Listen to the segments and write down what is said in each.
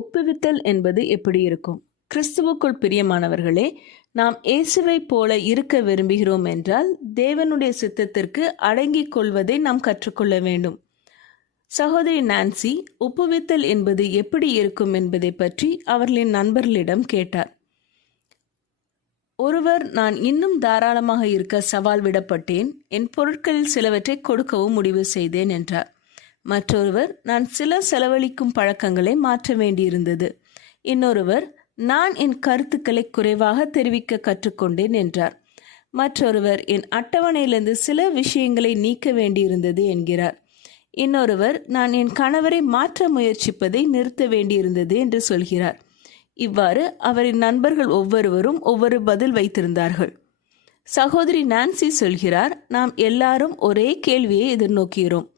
ஒப்புவித்தல் என்பது எப்படி இருக்கும்? கிறிஸ்துவுக்குள் பிரியமானவர்களே நாம் இயேசுவைப் போல இருக்க விரும்புகிறோம் என்றால் தேவனுடைய சித்தத்திற்கு அடங்கிக் கொள்வதை நாம் கற்றுக்கொள்ள வேண்டும். சகோதரி நான்சி ஒப்புவித்தல் என்பது எப்படி இருக்கும் என்பதை பற்றி அவர்களின் நண்பர்களிடம் கேட்டார். ஒருவர் நான் இன்னும் தாராளமாக இருக்க சவால் விடப்பட்டேன் என் பொருட்களில் சிலவற்றை கொடுக்கவும் முடிவு செய்தேன் என்றார். மற்றொருவர் நான் சில செலவழிக்கும் பழக்கங்களை மாற்ற வேண்டியிருந்தது. இன்னொருவர் நான் என் கருத்துக்களை குறைவாக தெரிவிக்க கற்றுக்கொண்டேன் என்றார். மற்றொருவர் என் அட்டவணையிலிருந்து சில விஷயங்களை நீக்க வேண்டியிருந்தது என்கிறார். இன்னொருவர் நான் என் கணவரை மாற்ற முயற்சிப்பதை நிறுத்த வேண்டியிருந்தது என்று சொல்கிறார். இவ்வாறு அவரின் நண்பர்கள் ஒவ்வொருவரும் ஒவ்வொரு பதில் வைத்திருந்தார்கள். சகோதரி நான்சி சொல்கிறார் நாம் எல்லாரும் ஒரே கேள்வியை எதிர்நோக்குகிறோம்.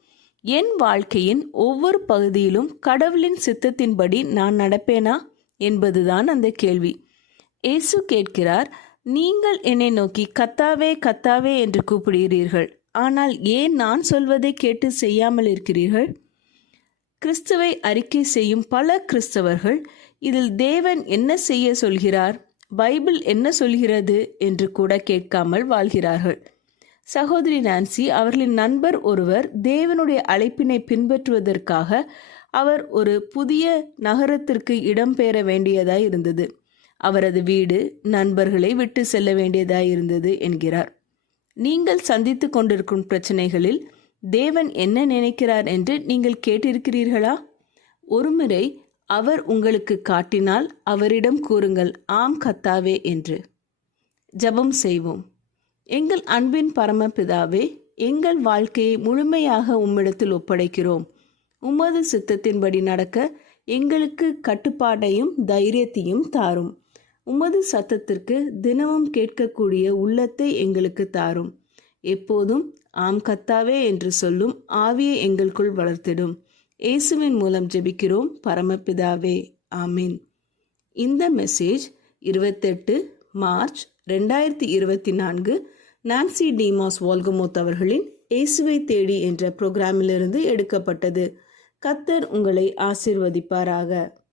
என் வாழ்க்கையின் ஒவ்வொரு பகுதியிலும் கடவுளின் சித்தத்தின்படி நான் நடப்பேனா என்பதுதான் அந்த கேள்வி. இயேசு கேட்கிறார் நீங்கள் என்னை நோக்கி கத்தாவே கத்தாவே என்று கூப்பிடுகிறீர்கள். ஆனால் ஏன் நான் சொல்வதை கேட்டு செய்யாமல் இருக்கிறீர்கள்? கிறிஸ்துவை அறிக்கை செய்யும் பல கிறிஸ்தவர்கள் இதில் தேவன் என்ன செய்ய சொல்கிறார்? பைபிள் என்ன சொல்கிறது? என்று கூட கேட்காமல் வாழ்கிறார்கள். சகோதரி நான்சி அவர்களின் நண்பர் ஒருவர் தேவனுடைய அழைப்பினை பின்பற்றுவதற்காக அவர் ஒரு புதிய நகரத்திற்கு இடம்பெயர வேண்டியதாய் இருந்தது. அவரது வீடு நண்பர்களை விட்டு செல்ல வேண்டியதாய் இருந்தது என்கிறார். நீங்கள் சந்தித்து கொண்டிருக்கும் பிரச்சனைகளில் தேவன் என்ன நினைக்கிறார் என்று நீங்கள் கேட்டிருக்கிறீர்களா? ஒருமுறை அவர் உங்களுக்கு காட்டினால் அவரிடம் கூறுங்கள் ஆம் கத்தாவே என்று. ஜெபம் செய்வோம். எங்கள் அன்பின் பரமபிதாவே எங்கள் வாழ்க்கையை முழுமையாக உம்மிடத்தில் ஒப்படைக்கிறோம். உமது சித்தத்தின்படி நடக்க எங்களுக்கு கட்டுப்பாட்டையும் தைரியத்தையும் தாரும். உமது சத்தத்திற்கு தினமும் கேட்கக்கூடிய உள்ளத்தை எங்களுக்கு தாரும். எப்போதும் ஆம் கத்தாவே என்று சொல்லும் ஆவியை எங்களுக்குள் வளர்த்திடும். இயேசுவின் மூலம் ஜெபிக்கிறோம் பரமபிதாவே. ஆமீன். இந்த மெசேஜ் இருபத்தெட்டு மார்ச் ரெண்டாயிரத்தி இருபத்தி நான்கு நான்சி டிமாஸ் வால்கமோத் அவர்களின் இயேசுவை தேடி என்ற புரோகிராமிலிருந்து எடுக்கப்பட்டது. கத்தர் உங்களை ஆசிர்வதிப்பாராக.